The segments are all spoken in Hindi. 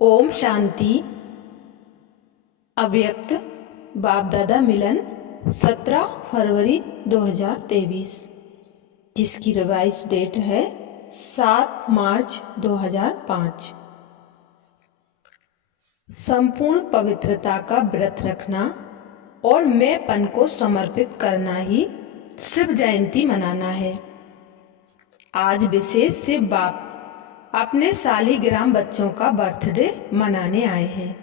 ओम शांति। अव्यक्त बाप दादा मिलन 17 फरवरी 2023, जिसकी रिवाइज डेट है 7 मार्च 2005। संपूर्ण पवित्रता का व्रत रखना और मैंपन को समर्पित करना ही शिव जयंती मनाना है। आज विशेष शिव बाप अपने सालिग्राम बच्चों का बर्थडे मनाने आए हैं।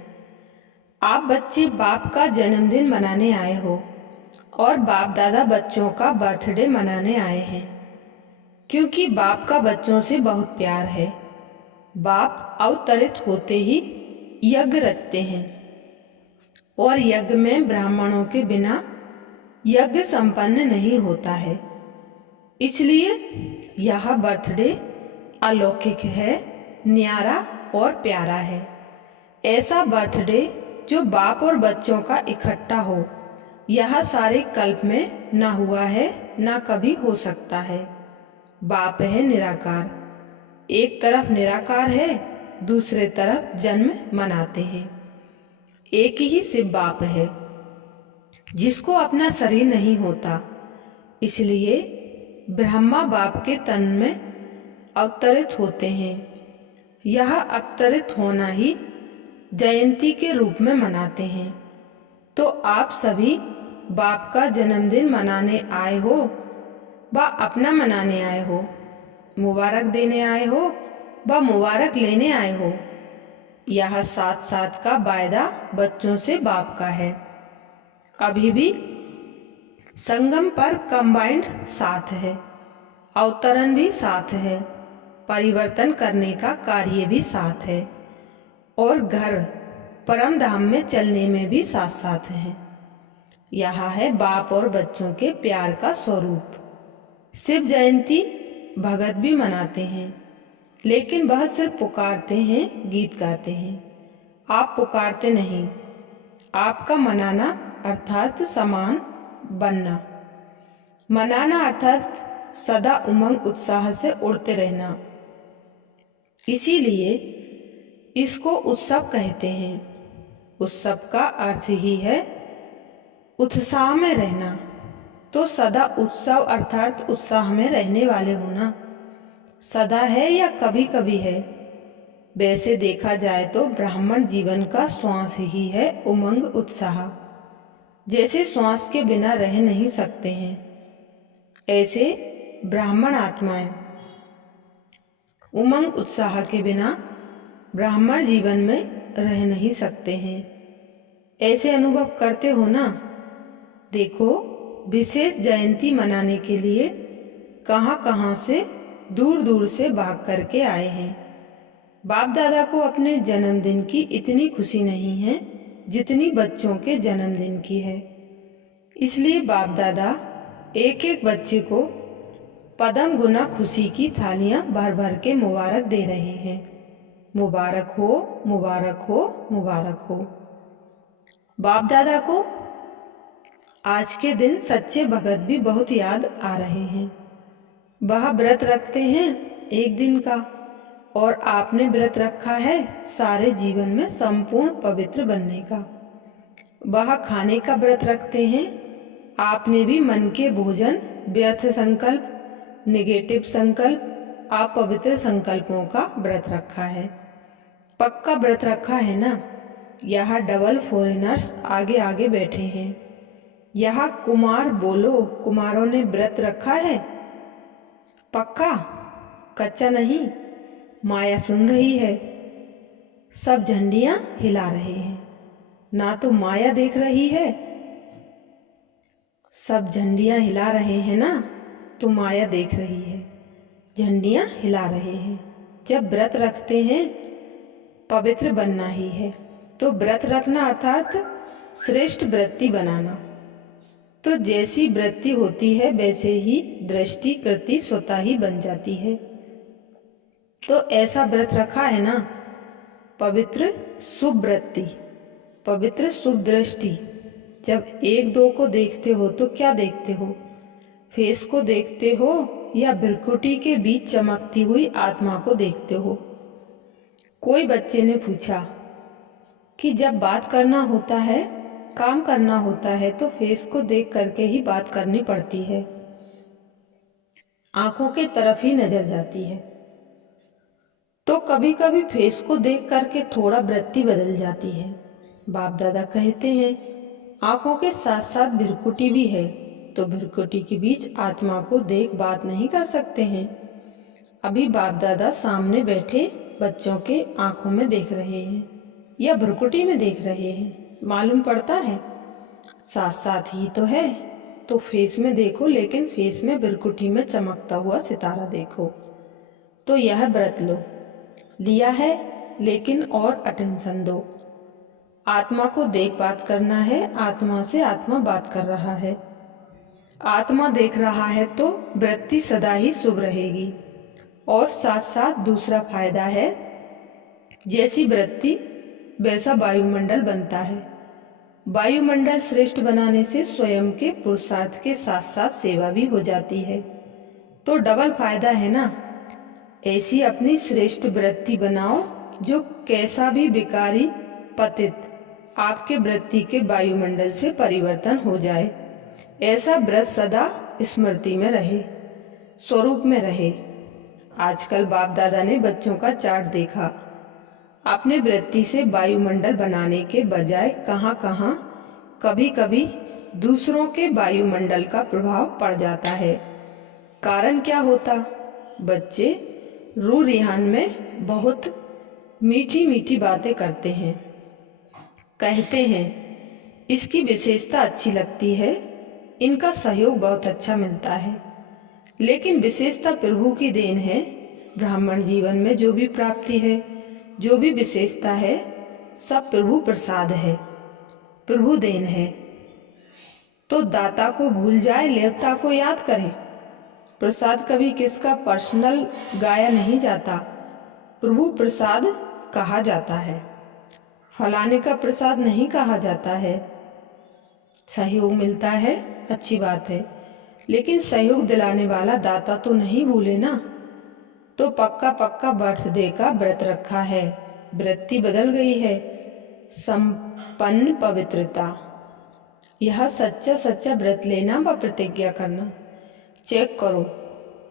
आप बच्चे बाप का जन्मदिन मनाने आए हो और बाप दादा बच्चों का बर्थडे मनाने आए हैं, क्योंकि बाप का बच्चों से बहुत प्यार है। बाप अवतरित होते ही यज्ञ रचते हैं और यज्ञ में ब्राह्मणों के बिना यज्ञ संपन्न नहीं होता है। इसलिए यह बर्थडे अलौकिक है, न्यारा और प्यारा है। ऐसा बर्थडे जो बाप और बच्चों का इकट्ठा हो, यह सारे कल्प में न हुआ है, न कभी हो सकता है। बाप है निराकार, एक तरफ निराकार है, दूसरे तरफ जन्म मनाते हैं। एक ही शिव बाप है जिसको अपना शरीर नहीं होता, इसलिए ब्रह्मा बाप के तन में अवतरित होते हैं। यह अवतरित होना ही जयंती के रूप में मनाते हैं। तो आप सभी बाप का जन्मदिन मनाने आए हो व अपना मनाने आए हो, मुबारक देने आए हो व मुबारक लेने आए हो। यह साथ साथ का वायदा बच्चों से बाप का है। अभी भी संगम पर कंबाइंड साथ है, अवतरण भी साथ है, परिवर्तन करने का कार्य भी साथ है और घर परम धाम में चलने में भी साथ साथ है। यह है बाप और बच्चों के प्यार का स्वरूप। शिव जयंती भगत भी मनाते हैं, लेकिन वह सिर्फ पुकारते हैं, गीत गाते हैं। आप पुकारते नहीं, आपका मनाना अर्थात समान बनना। मनाना अर्थात सदा उमंग उत्साह से उड़ते रहना। इसीलिए इसको उत्सव कहते हैं। उत्सव का अर्थ ही है उत्साह में रहना। तो सदा उत्सव अर्थात उत्साह में रहने वाले होना। सदा है या कभी कभी है? वैसे देखा जाए तो ब्राह्मण जीवन का श्वास ही है उमंग उत्साह। जैसे श्वास के बिना रह नहीं सकते हैं, ऐसे ब्राह्मण आत्माएं उमंग उत्साह के बिना ब्राह्मण जीवन में रह नहीं सकते हैं। ऐसे अनुभव करते हो ना? देखो, विशेष जयंती मनाने के लिए कहां कहां से दूर दूर से भाग करके आए हैं। बाप दादा को अपने जन्मदिन की इतनी खुशी नहीं है जितनी बच्चों के जन्मदिन की है। इसलिए बाप दादा एक एक बच्चे को पदम गुना खुशी की थालियां भर भर के मुबारक दे रहे हैं। मुबारक हो, मुबारक हो, मुबारक हो। बाप दादा को आज के दिन सच्चे भगत भी बहुत याद आ रहे हैं। वह व्रत रखते हैं एक दिन का, और आपने व्रत रखा है सारे जीवन में संपूर्ण पवित्र बनने का। वह खाने का व्रत रखते हैं, आपने भी मन के भोजन, व्यर्थ संकल्प, नेगेटिव संकल्प, अपवित्र संकल्पों का व्रत रखा है। पक्का व्रत रखा है ना? यहाँ डबल फॉरेनर्स आगे आगे बैठे हैं। यहाँ कुमार बोलो, कुमारों ने व्रत रखा है पक्का, कच्चा नहीं। माया सुन रही है, सब झंडियां हिला रहे हैं। ना तो माया देख रही है, सब झंडियां हिला रहे हैं ना, तो माया देख रही है, झंडियां हिला रहे हैं। जब व्रत रखते हैं पवित्र बनना ही है, तो व्रत रखना अर्थात श्रेष्ठ वृत्ति बनाना। तो जैसी वृत्ति होती है वैसे ही दृष्टि कृति स्वतः ही बन जाती है। तो ऐसा व्रत रखा है ना, पवित्र शुभ वृत्ति, पवित्र शुभ दृष्टि। जब एक दो को देखते हो तो क्या देखते हो? फेस को देखते हो या भ्रुकुटी के बीच चमकती हुई आत्मा को देखते हो? कोई बच्चे ने पूछा कि जब बात करना होता है, काम करना होता है तो फेस को देख करके ही बात करनी पड़ती है, आंखों के तरफ ही नजर जाती है। तो कभी कभी फेस को देख करके थोड़ा वृत्ति बदल जाती है। बाप दादा कहते हैं आंखों के साथ साथ भृकुटी भी है, तो भृकुटी के बीच आत्मा को देख बात नहीं कर सकते हैं। अभी बाप दादा सामने बैठे बच्चों के आंखों में देख रहे हैं या भ्रुकुटी में देख रहे हैं, मालूम पड़ता है। साथ साथ ही तो है, तो फेस में देखो, लेकिन फेस में भ्रुकुटी में चमकता हुआ सितारा देखो। तो यह व्रत लो, लिया है लेकिन और अटेंशन दो। आत्मा को देख बात करना है, आत्मा से आत्मा बात कर रहा है, आत्मा देख रहा है तो वृत्ति सदा ही शुभ रहेगी। और साथ साथ दूसरा फायदा है, जैसी वृत्ति वैसा वायुमंडल बनता है। वायुमंडल श्रेष्ठ बनाने से स्वयं के पुरुषार्थ के साथ साथ सेवा भी हो जाती है, तो डबल फायदा है ना। ऐसी अपनी श्रेष्ठ वृत्ति बनाओ जो कैसा भी विकारी पतित आपके वृत्ति के वायुमंडल से परिवर्तन हो जाए। ऐसा व्रत सदा स्मृति में रहे, स्वरूप में रहे। आजकल बाप दादा ने बच्चों का चार्ट देखा, अपने वृत्ति से वायुमंडल बनाने के बजाय कहाँ कहाँ कभी कभी दूसरों के वायुमंडल का प्रभाव पड़ जाता है। कारण क्या होता? बच्चे रूह रिहान में बहुत मीठी मीठी बातें करते हैं, कहते हैं इसकी विशेषता अच्छी लगती है, इनका सहयोग बहुत अच्छा मिलता है। लेकिन विशेषता प्रभु की देन है। ब्राह्मण जीवन में जो भी प्राप्ति है, जो भी विशेषता है, सब प्रभु प्रसाद है, प्रभु देन है। तो दाता को भूल जाए, लेवता को याद करें। प्रसाद कभी किसका पर्सनल गाया नहीं जाता, प्रभु प्रसाद कहा जाता है, फलाने का प्रसाद नहीं कहा जाता है। सहयोग मिलता है, अच्छी बात है, लेकिन सहयोग दिलाने वाला दाता तो नहीं भूले ना। तो पक्का पक्का बर्थडे का व्रत रखा है, वृत्ति बदल गई है। संपन्न पवित्रता, यह सच्चा सच्चा व्रत लेना व प्रतिज्ञा करना। चेक करो,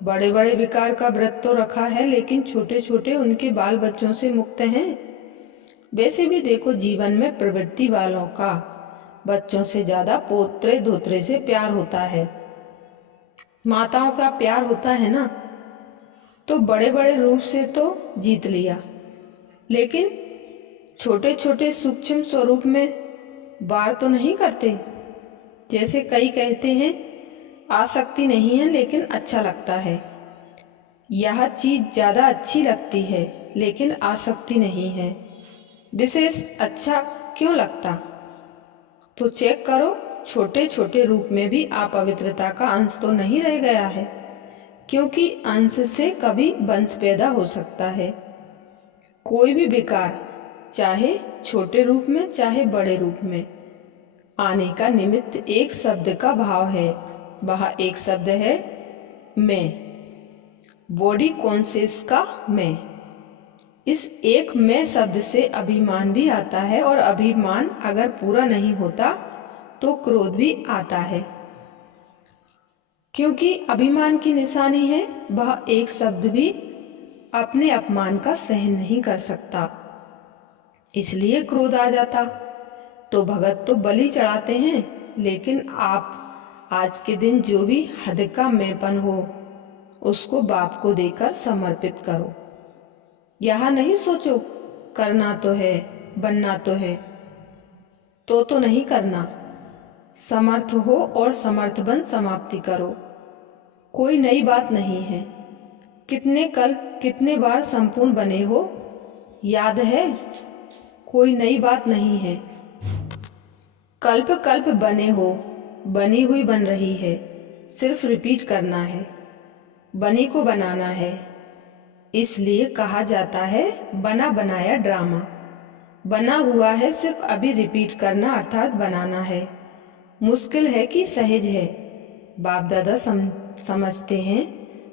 बड़े बड़े विकार का व्रत तो रखा है, लेकिन छोटे छोटे उनके बाल बच्चों से मुक्त हैं। वैसे भी देखो, जीवन में प्रवृत्ति वालों का बच्चों से ज्यादा पोत्रे धोत्रे से प्यार होता है, माताओं का प्यार होता है ना। तो बड़े बड़े रूप से तो जीत लिया, लेकिन छोटे छोटे सूक्ष्म स्वरूप में वार तो नहीं करते। जैसे कई कहते हैं आसक्ति नहीं है लेकिन अच्छा लगता है, यह चीज ज्यादा अच्छी लगती है लेकिन आसक्ति नहीं है। विशेष अच्छा क्यों लगता? तो चेक करो, छोटे छोटे रूप में भी अपवित्रता का अंश तो नहीं रह गया है, क्योंकि अंश से कभी वंश पैदा हो सकता है। कोई भी विकार चाहे छोटे रूप में चाहे बड़े रूप में आने का निमित्त एक शब्द का भाव है। वह एक शब्द है मैं, बॉडी कॉन्शियस का मैं। इस एक मैं शब्द से अभिमान भी आता है, और अभिमान अगर पूरा नहीं होता तो क्रोध भी आता है, क्योंकि अभिमान की निशानी है वह एक शब्द भी अपने अपमान का सहन नहीं कर सकता, इसलिए क्रोध आ जाता। तो भगत तो बलि चढ़ाते हैं, लेकिन आप आज के दिन जो भी हद का मैंपन हो उसको बाप को देकर समर्पित करो। यह नहीं सोचो करना तो है, बनना तो है, तो नहीं करना। समर्थ हो और समर्थ बन समाप्ति करो। कोई नई बात नहीं है। कितने कल्प कितने बार संपूर्ण बने हो, याद है? कोई नई बात नहीं है। कल्प कल्प बने हो, बनी हुई बन रही है, सिर्फ रिपीट करना है, बनी को बनाना है। इसलिए कहा जाता है बना बनाया ड्रामा। बना हुआ है, सिर्फ अभी रिपीट करना अर्थात बनाना है। मुश्किल है कि सहज है। बाप दादा समझते हैं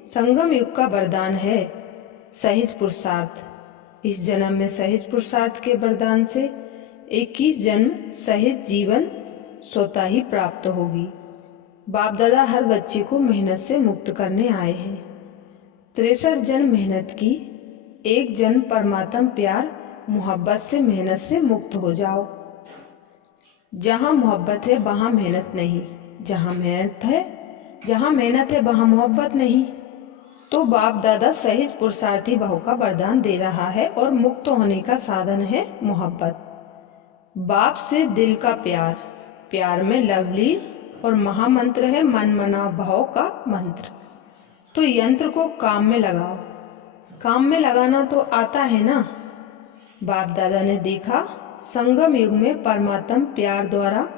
संगम युग का वरदान है सहज पुरुषार्थ। इस जन्म में सहज पुरुषार्थ के वरदान से 21 जन्म सहज जीवन स्वतः ही प्राप्त होगी। बाप दादा हर बच्चे को मेहनत से मुक्त करने आए हैं। 63 जन्म मेहनत की, एक जन्म परमात्म प्यार मोहब्बत से मेहनत से मुक्त हो जाओ। जहाँ मोहब्बत है वहाँ मेहनत नहीं, जहाँ मेहनत है वहाँ मोहब्बत नहीं। तो बाप दादा सहज पुरुषार्थी बहु का वरदान दे रहा है और मुक्त होने का साधन है मोहब्बत। बाप से दिल का प्यार, प्यार में लवलीन और महामंत्र है मन मना भाव का मंत्र। तो यंत्र को काम में लगाओ। काम में लगाना तो आता है ना। बाप दादा ने देखा संगम युग में परमात्म प्यार द्वारा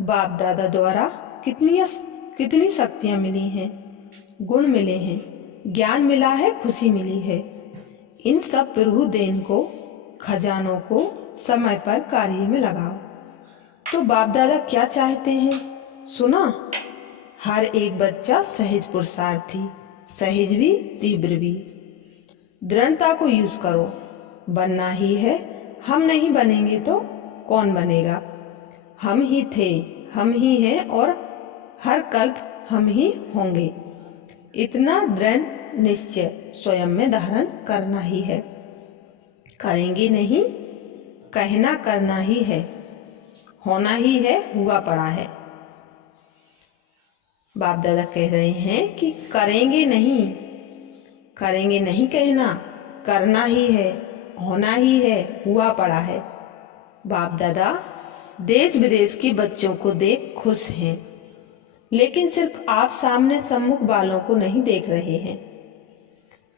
बाप दादा द्वारा कितनी शक्तियां मिली हैं, गुण मिले हैं, ज्ञान मिला है, खुशी मिली है। इन सब प्रभु देन को, खजानों को समय पर कार्य में लगाओ। तो बाप दादा क्या चाहते हैं सुना? हर एक बच्चा सहज पुरुषार्थी, सहज भी तीव्र भी। दृढ़ता को यूज करो। बनना ही है, हम नहीं बनेंगे तो कौन बनेगा? हम ही थे, हम ही हैं और हर कल्प हम ही होंगे। इतना दृढ़ निश्चय स्वयं में धारण करना ही है। करेंगे नहीं, कहना करना ही है, होना ही है, हुआ पड़ा है। बाप दादा कह रहे हैं कि करेंगे नहीं कहना, करना ही है, होना ही है, हुआ पड़ा है। बाप दादा देश विदेश के बच्चों को देख खुश हैं, लेकिन सिर्फ आप सामने सम्मुख वालों को नहीं देख रहे हैं,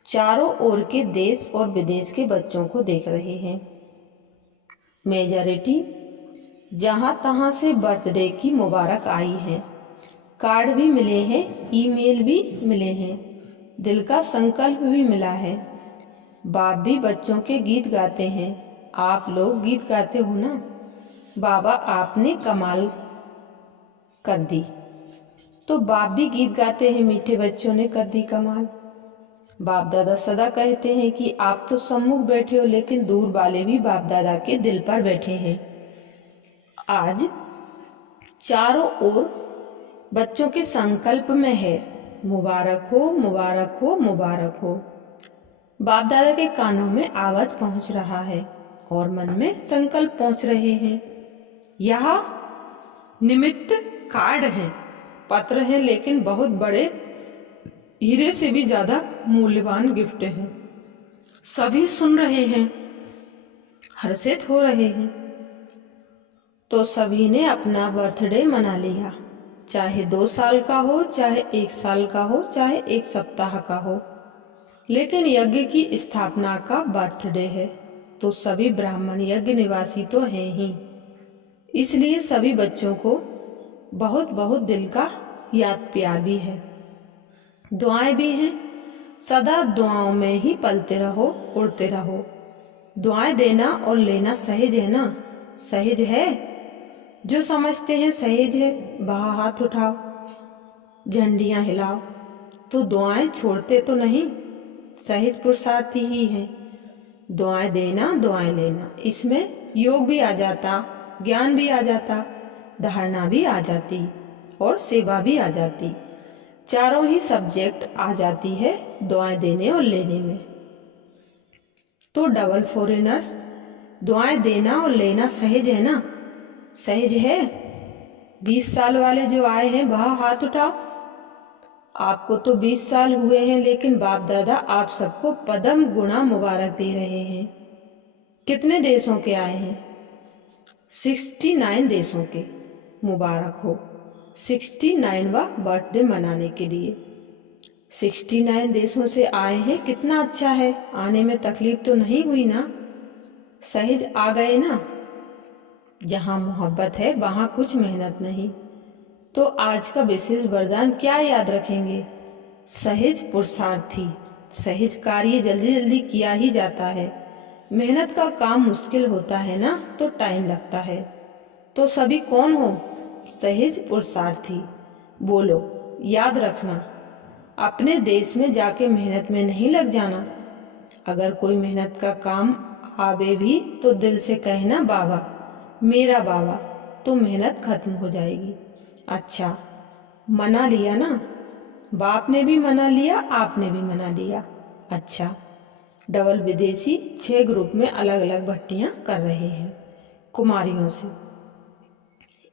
चारों ओर के देश और विदेश के बच्चों को देख रहे हैं। मेजॉरिटी जहां तहां से बर्थडे की मुबारक आई है, कार्ड भी मिले हैं, ईमेल भी मिले हैं, दिल का संकल्प भी मिला है। बाप भी बच्चों के गीत गाते हैं। आप लोग गीत गाते हो ना? बाबा आपने कमाल कर दी, तो बाप भी गीत गाते हैं, मीठे बच्चों ने कर दी कमाल। बाप दादा सदा कहते हैं कि आप तो सम्मुख बैठे हो, लेकिन दूर वाले भी बाप दादा के दिल पर बैठे हैं। आज चारों ओर बच्चों के संकल्प में है, मुबारक हो, मुबारक हो, मुबारक हो। बाप दादा के कानों में आवाज पहुंच रहा है और मन में संकल्प पहुंच रहे हैं। यहाँ निमित्त कार्ड हैं, पत्र हैं, लेकिन बहुत बड़े हीरे से भी ज्यादा मूल्यवान गिफ्ट हैं। सभी सुन रहे हैं, हर्षित हो रहे हैं। तो सभी ने अपना बर्थडे मना लिया, चाहे 2 साल का हो, चाहे 1 साल का हो, चाहे 1 सप्ताह का हो, लेकिन यज्ञ की स्थापना का बर्थडे है। तो सभी ब्राह्मण यज्ञ निवासी तो हैं ही, इसलिए सभी बच्चों को बहुत बहुत दिल का याद प्यार भी है, दुआएं भी हैं। सदा दुआओं में ही पलते रहो, उड़ते रहो। दुआएं देना और लेना सहज है ना? सहज है। जो समझते हैं सहज है, वह हाथ उठाओ, झंडियां हिलाओ। तो दुआएं छोड़ते तो नहीं, सहज पुरुषार्थी ही हैं। दुआएं देना, दुआएं लेना, इसमें योग भी आ जाता, ज्ञान भी आ जाता, धारणा भी आ जाती और सेवा भी आ जाती। चारों ही सब्जेक्ट आ जाती है दुआएं देने और लेने में। तो डबल फॉरेनर्स, दुआएं देना और लेना सहज है ना? सहज है। 20 साल वाले जो आए हैं वह हाथ उठाओ। आपको तो 20 साल हुए हैं, लेकिन बाप दादा आप सबको पदम गुणा मुबारक दे रहे हैं। कितने देशों के आए हैं? 69 देशों के। मुबारक हो 69वां बर्थडे मनाने के लिए। 69 देशों से आए हैं, कितना अच्छा है। आने में तकलीफ तो नहीं हुई ना? सहज आ गए ना? जहाँ मोहब्बत है वहाँ कुछ मेहनत नहीं। तो आज का विशेष वरदान क्या याद रखेंगे? सहज पुरुषार्थी। सहज कार्य जल्दी जल्दी किया ही जाता है। मेहनत का काम मुश्किल होता है ना, तो टाइम लगता है। तो सभी कौन हो? सहज पुरुषार्थी। बोलो, याद रखना, अपने देश में जाके मेहनत में नहीं लग जाना, अगर कोई मेहनत का काम आवे भी तो दिल से कहना बाबा, मेरा बाबा, तो मेहनत खत्म हो जाएगी। अच्छा, मना लिया ना? बाप ने भी मना लिया, आपने भी मना लिया। अच्छा, डबल विदेशी 6 ग्रुप में अलग अलग भट्टियां कर रहे हैं कुमारियों से।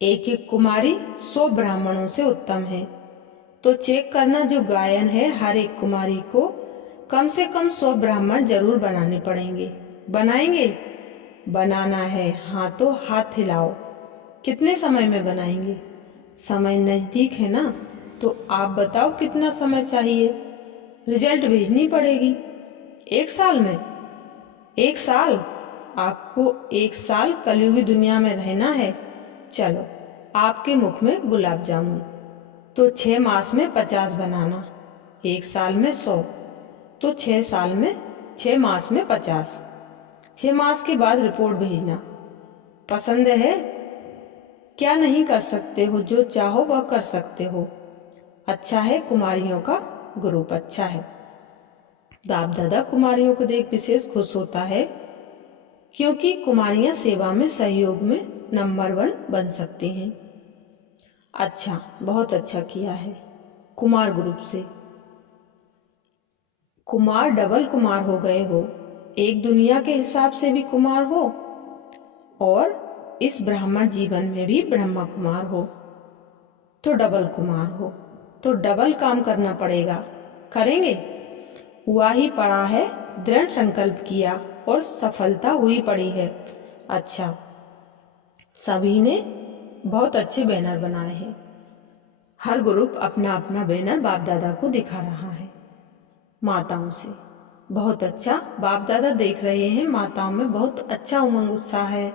एक एक कुमारी 100 ब्राह्मणों से उत्तम है। तो चेक करना जो गायन है, हर एक कुमारी को कम से कम 100 ब्राह्मण जरूर बनाने पड़ेंगे। बनाएंगे? बनाना है। हाँ तो हाथ हिलाओ। कितने समय में बनाएंगे? समय नजदीक है ना, तो आप बताओ कितना समय चाहिए? रिजल्ट भेजनी पड़ेगी। 1 साल में? 1 साल? आपको 1 साल कलयुगी दुनिया में रहना है। चलो, आपके मुख में गुलाब जामुन। तो 6 मास में 50 बनाना, 1 साल में 100, तो 6 मास में 50। 6 मास के बाद रिपोर्ट भेजना। पसंद है? क्या नहीं कर सकते हो? जो चाहो वह कर सकते हो। अच्छा है, कुमारियों का ग्रुप अच्छा है। बाप दादा कुमारियों को देख विशेष खुश होता है, क्योंकि कुमारियां सेवा में सहयोग में नंबर 1 बन सकती हैं। अच्छा, बहुत अच्छा किया है। कुमार ग्रुप से कुमार डबल कुमार हो गए हो। एक दुनिया के हिसाब से भी कुमार हो और इस ब्राह्मण जीवन में भी ब्रह्मा कुमार हो, तो डबल कुमार हो। तो डबल काम करना पड़ेगा। करेंगे? हुआ ही पड़ा है। दृढ़ संकल्प किया और सफलता हुई पड़ी है। अच्छा, सभी ने बहुत अच्छे बैनर बनाए हैं। हर ग्रुप अपना अपना बैनर बाप दादा को दिखा रहा है। माताओं से बहुत अच्छा, बाप दादा देख रहे हैं माताओं में बहुत अच्छा उमंग उत्साह है,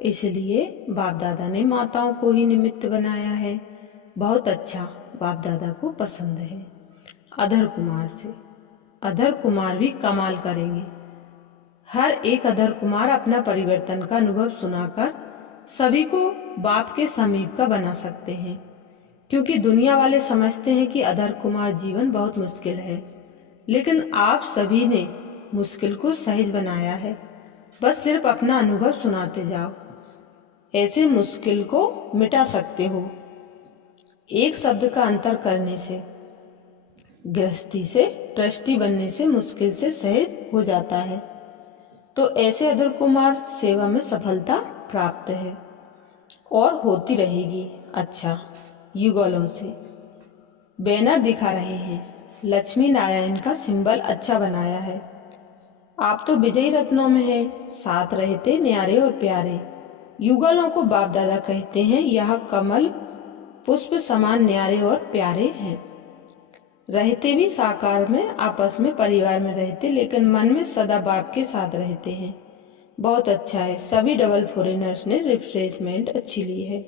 इसलिए बाप दादा ने माताओं को ही निमित्त बनाया है। बहुत अच्छा, बाप दादा को पसंद है। अधर कुमार से अधर कुमार भी कमाल करेंगे। हर एक अधर कुमार अपना परिवर्तन का अनुभव सुनाकर सभी को बाप के समीप का बना सकते हैं, क्योंकि दुनिया वाले समझते हैं कि अधर कुमार जीवन बहुत मुश्किल है, लेकिन आप सभी ने मुश्किल को सहज बनाया है। बस सिर्फ अपना अनुभव सुनाते जाओ, ऐसे मुश्किल को मिटा सकते हो। एक शब्द का अंतर करने से, गृहस्थी से ट्रस्टी बनने से मुश्किल से सहज हो जाता है। तो ऐसे अधर कुमार सेवा में सफलता प्राप्त है और होती रहेगी। अच्छा, युगलों से बैनर दिखा रहे हैं। लक्ष्मी नारायण का सिंबल अच्छा बनाया है। आप तो विजयी रत्नों में है, साथ रहते न्यारे और प्यारे। युगलों को बाप दादा कहते हैं। यह कमल पुष्प समान न्यारे और प्यारे हैं। रहते भी साकार में, आपस में, परिवार में रहते, लेकिन मन में सदा बाप के साथ रहते हैं। बहुत अच्छा है। सभी डबल फॉरेनर्स ने रिफ्रेशमेंट अच्छी ली है।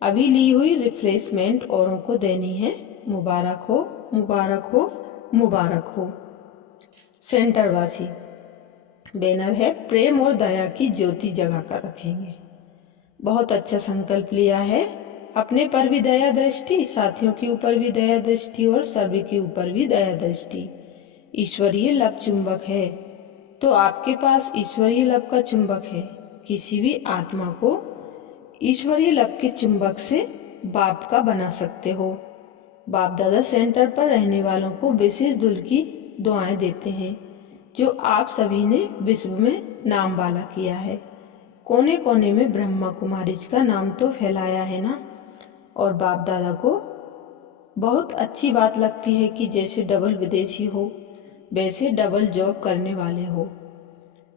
अभी ली हुई रिफ्रेशमेंट औरों को देनी है। मुबारक हो, मुबारक हो, मुबारक हो। सेंटर वासी बैनर है, प्रेम और दया की ज्योति जगा कर रखेंगे। बहुत अच्छा संकल्प लिया है। अपने पर भी दया दृष्टि, साथियों के ऊपर भी दया दृष्टि और सभी के ऊपर भी दया दृष्टि। ईश्वरीय लब चुंबक है, तो आपके पास ईश्वरीय लब का चुंबक है। किसी भी आत्मा को ईश्वरीय लब के चुंबक से बाप का बना सकते हो। बाप दादा सेंटर पर रहने वालों को विशेष दुल की दुआएं देते हैं, जो आप सभी ने विश्व में नाम वाला किया है। कोने कोने में ब्रह्मा कुमारीज का नाम तो फैलाया है ना। और बाप दादा को बहुत अच्छी बात लगती है कि जैसे डबल विदेशी हो, वैसे डबल जॉब करने वाले हो।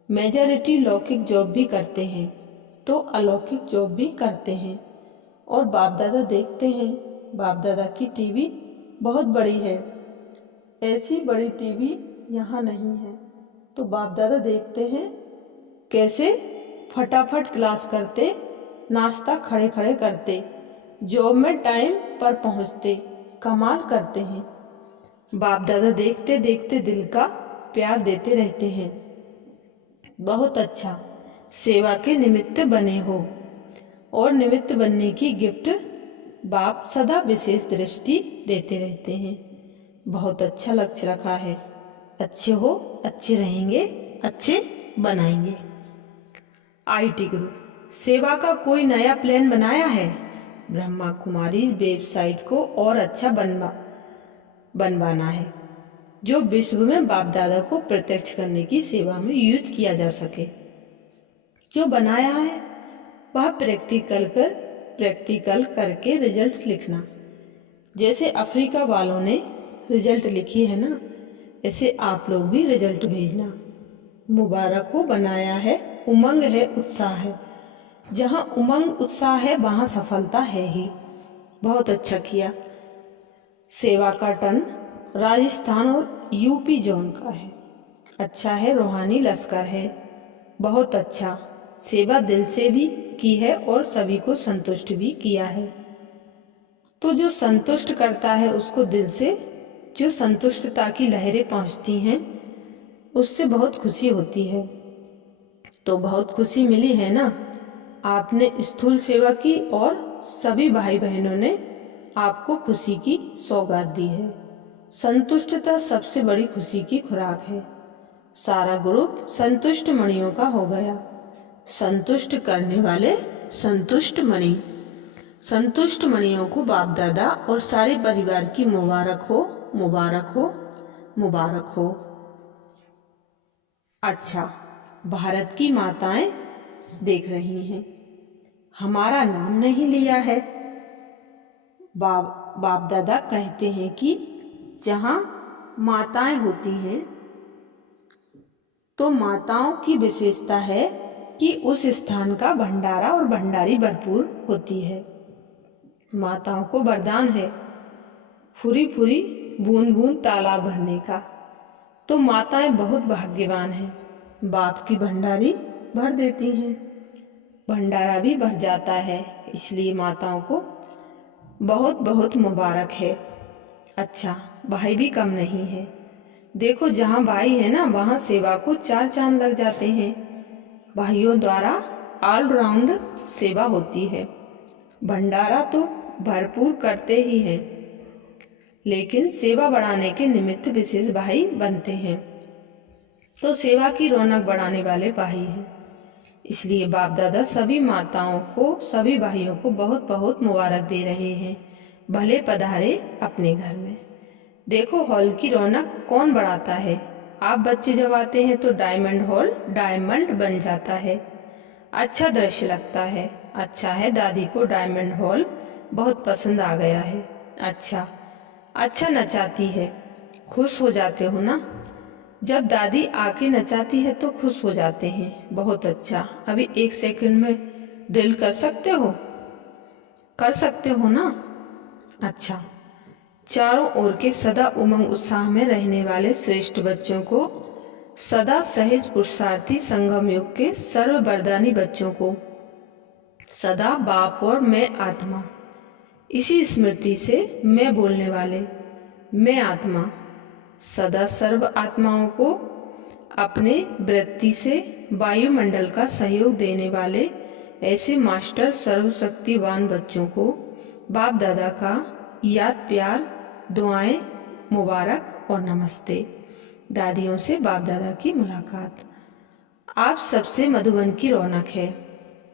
मेजॉरिटी लौकिक जॉब भी करते हैं, तो अलौकिक जॉब भी करते हैं। और बाप दादा देखते हैं। बाप दादा की टीवी बहुत बड़ी है, ऐसी बड़ी टीवी यहाँ नहीं है। तो बाप दादा देखते हैं कैसे फटाफट क्लास करते, नाश्ता खड़े खड़े करते, जॉब में टाइम पर पहुँचते, कमाल करते हैं। बाप दादा देखते देखते दिल का प्यार देते रहते हैं। बहुत अच्छा, सेवा के निमित्त बने हो और निमित्त बनने की गिफ्ट बाप सदा विशेष दृष्टि देते रहते हैं। बहुत अच्छा लक्ष्य रखा है। अच्छे हो, अच्छे रहेंगे, अच्छे बनाएंगे। आईटी ग्रुप सेवा का कोई नया प्लान बनाया है? ब्रह्मा कुमारी वेबसाइट को और अच्छा बनवाना है, जो विश्व में बाप दादा को प्रत्यक्ष करने की सेवा में यूज किया जा सके। जो बनाया है वह प्रैक्टिकल करके रिजल्ट लिखना। जैसे अफ्रीका वालों ने रिजल्ट लिखी है ना, ऐसे आप लोग भी रिजल्ट भेजना। मुबारक हो, बनाया है, उमंग है, उत्साह है। जहाँ उमंग उत्साह है वहाँ सफलता है ही। बहुत अच्छा किया। सेवा का टन राजस्थान और यूपी जोन का है। अच्छा है, रूहानी लश्कर है। बहुत अच्छा। सेवा दिल से भी की है और सभी को संतुष्ट भी किया है। तो जो संतुष्ट करता है उसको दिल से जो संतुष्टता की लहरें पहुंचती हैं उससे बहुत खुशी होती है। तो बहुत खुशी मिली है ना। आपने स्थूल सेवा की और सभी भाई बहनों ने आपको खुशी की सौगात दी है। संतुष्टता सबसे बड़ी खुशी की खुराक है। सारा ग्रुप संतुष्ट मणियों का हो गया। संतुष्ट करने वाले संतुष्ट मणि। संतुष्ट मणियों को बाप दादा और सारे परिवार की मुबारक हो, मुबारक हो, मुबारक हो। अच्छा, भारत की माताएं देख रही हैं, हमारा नाम नहीं लिया है। बाप दादा कहते हैं कि जहाँ माताएं होती हैं तो माताओं की विशेषता है कि उस स्थान का भंडारा और भंडारी भरपूर होती है। माताओं को वरदान है फुरी फुरी बूंद बूंद तालाब भरने का। तो माताएं बहुत भाग्यवान हैं। बाप की भंडारी भर देती हैं, भंडारा भी भर जाता है। इसलिए माताओं को बहुत बहुत मुबारक है। अच्छा, भाई भी कम नहीं है। देखो, जहाँ भाई है ना वहाँ सेवा को 4 चांद लग जाते हैं। भाइयों द्वारा ऑलराउंड सेवा होती है। भंडारा तो भरपूर करते ही हैं, लेकिन सेवा बढ़ाने के निमित्त विशेष भाई बनते हैं। तो सेवा की रौनक बढ़ाने वाले भाई हैं। इसलिए बाप दादा सभी माताओं को, सभी भाइयों को बहुत बहुत मुबारक दे रहे हैं। भले पधारे अपने घर में। देखो, हॉल की रौनक कौन बढ़ाता है? आप बच्चे जब आते हैं तो डायमंड हॉल डायमंड बन जाता है। अच्छा दृश्य लगता है। अच्छा है, दादी को डायमंड हॉल बहुत पसंद आ गया है। अच्छा नचाती है। खुश हो जाते हो ना? जब दादी आके नचाती है तो खुश हो जाते हैं। बहुत अच्छा। अभी 1 सेकंड में ड्रिल कर सकते हो? कर सकते हो ना? अच्छा। चारों ओर के सदा उमंग उत्साह में रहने वाले श्रेष्ठ बच्चों को, सदा सहज पुरुषार्थी संगम युग के सर्व वरदानी बच्चों को, सदा बाप और मैं आत्मा, इसी स्मृति से मैं बोलने वाले मैं आत्मा, सदा सर्व आत्माओं को अपने वृत्ति से वायुमंडल का सहयोग देने वाले ऐसे मास्टर सर्वशक्तिवान बच्चों को बाप दादा का याद, प्यार, दुआएं, मुबारक और नमस्ते। दादियों से बाप दादा की मुलाकात। आप सबसे मधुबन की रौनक है।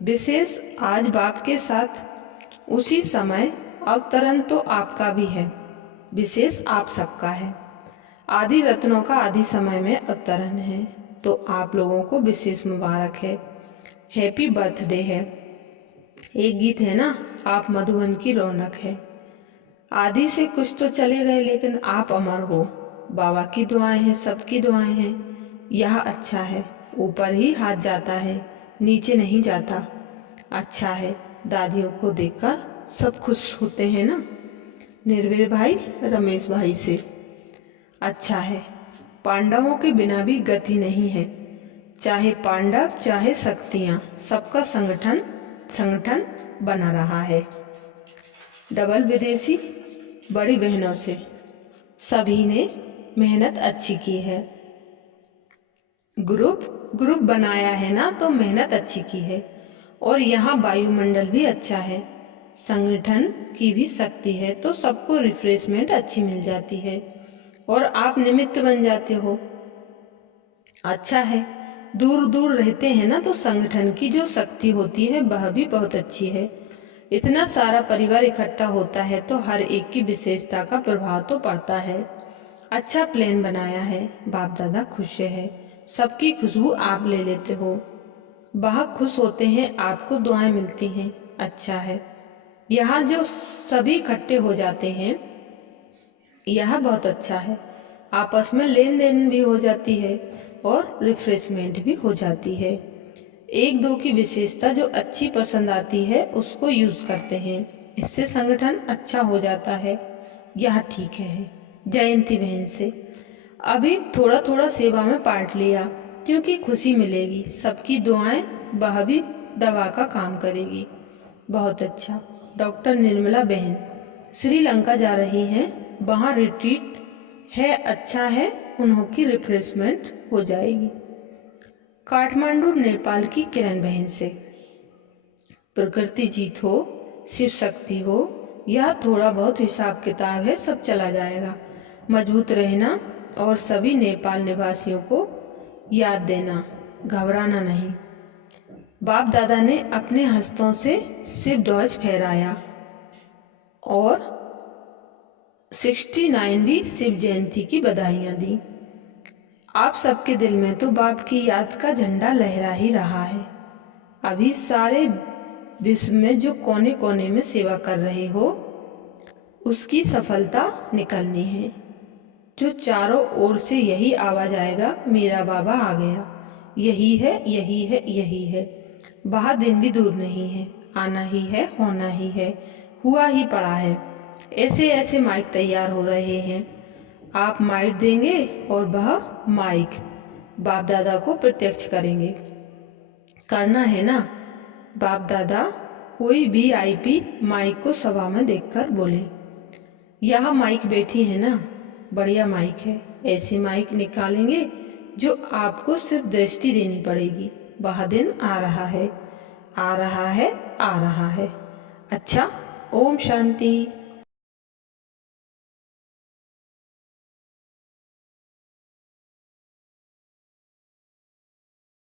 विशेष आज बाप के साथ उसी समय अवतरण तो आपका भी है। विशेष आप सबका है। आदि रत्नों का आदि समय में अवतरण है, तो आप लोगों को विशेष मुबारक है। हैप्पी बर्थडे है। एक गीत है ना, आप मधुबन की रौनक है। आदि से कुछ तो चले गए लेकिन आप अमर हो। बाबा की दुआएं हैं, सबकी दुआएं हैं। यह अच्छा है। ऊपर ही हाथ जाता है, नीचे नहीं जाता। अच्छा है। दादियों को देखकर सब खुश होते हैं ना। निर्भय भाई रमेश भाई से। अच्छा है। पांडवों के बिना भी गति नहीं है। चाहे पांडव चाहे शक्तियाँ, सबका संगठन बना रहा है। डबल विदेशी बड़ी बहनों से सभी ने मेहनत अच्छी की है। ग्रुप बनाया है ना, तो मेहनत अच्छी की है। और यहाँ वायुमंडल भी अच्छा है। संगठन की भी शक्ति है, तो सबको रिफ्रेशमेंट अच्छी मिल जाती है और आप निमित्त बन जाते हो। अच्छा है। दूर दूर रहते हैं ना, तो संगठन की जो शक्ति होती है वह भी बहुत अच्छी है। इतना सारा परिवार इकट्ठा होता है तो हर एक की विशेषता का प्रभाव तो पड़ता है। अच्छा प्लान बनाया है, बाप दादा खुश है। सबकी खुशबू आप ले लेते हो, वह खुश होते हैं, आपको दुआएं मिलती हैं। अच्छा है। यहाँ जो सभी इकट्ठे हो जाते हैं यह बहुत अच्छा है। आपस में लेन देन भी हो जाती है और रिफ्रेशमेंट भी हो जाती है। एक दो की विशेषता जो अच्छी पसंद आती है उसको यूज करते हैं, इससे संगठन अच्छा हो जाता है। यह ठीक है। जयंती बहन से अभी थोड़ा थोड़ा सेवा में पार्ट लिया क्योंकि खुशी मिलेगी, सबकी दुआएं वह भी दवा का काम करेगी। बहुत अच्छा। डॉक्टर निर्मला बहन श्रीलंका जा रही हैं, वहाँ रिट्रीट है, अच्छा है, उन्हों की रिफ्रेशमेंट हो जाएगी। काठमांडू नेपाल की किरण बहन से प्रकृति जीत हो, शिव शक्ति हो, यह थोड़ा बहुत हिसाब किताब है, सब चला जाएगा। मजबूत रहना और सभी नेपाल निवासियों को याद देना, घबराना नहीं। बाप दादा ने अपने हस्तों से शिव ध्वज फहराया और 69 भी शिव जयंती की बधाइयाँ दी। आप सबके दिल में तो बाप की याद का झंडा लहरा ही रहा है। अभी सारे विश्व में जो कोने कोने में सेवा कर रहे हो उसकी सफलता निकलनी है। जो चारों ओर से यही आवाज आएगा, मेरा बाबा आ गया, यही है, यही है, यही है। वह दिन भी दूर नहीं है, आना ही है, होना ही है, हुआ ही पड़ा है। ऐसे ऐसे माइक तैयार हो रहे हैं, आप माइक देंगे और वह माइक बाप दादा को प्रत्यक्ष करेंगे। करना है ना बाप दादा, कोई भी आईपी माइक को सभा में देखकर बोले, यह माइक बैठी है ना, बढ़िया माइक है। ऐसी माइक निकालेंगे जो आपको सिर्फ दृष्टि देनी पड़ेगी। वह दिन आ रहा है, आ रहा है, आ रहा है। अच्छा, ओम शांति।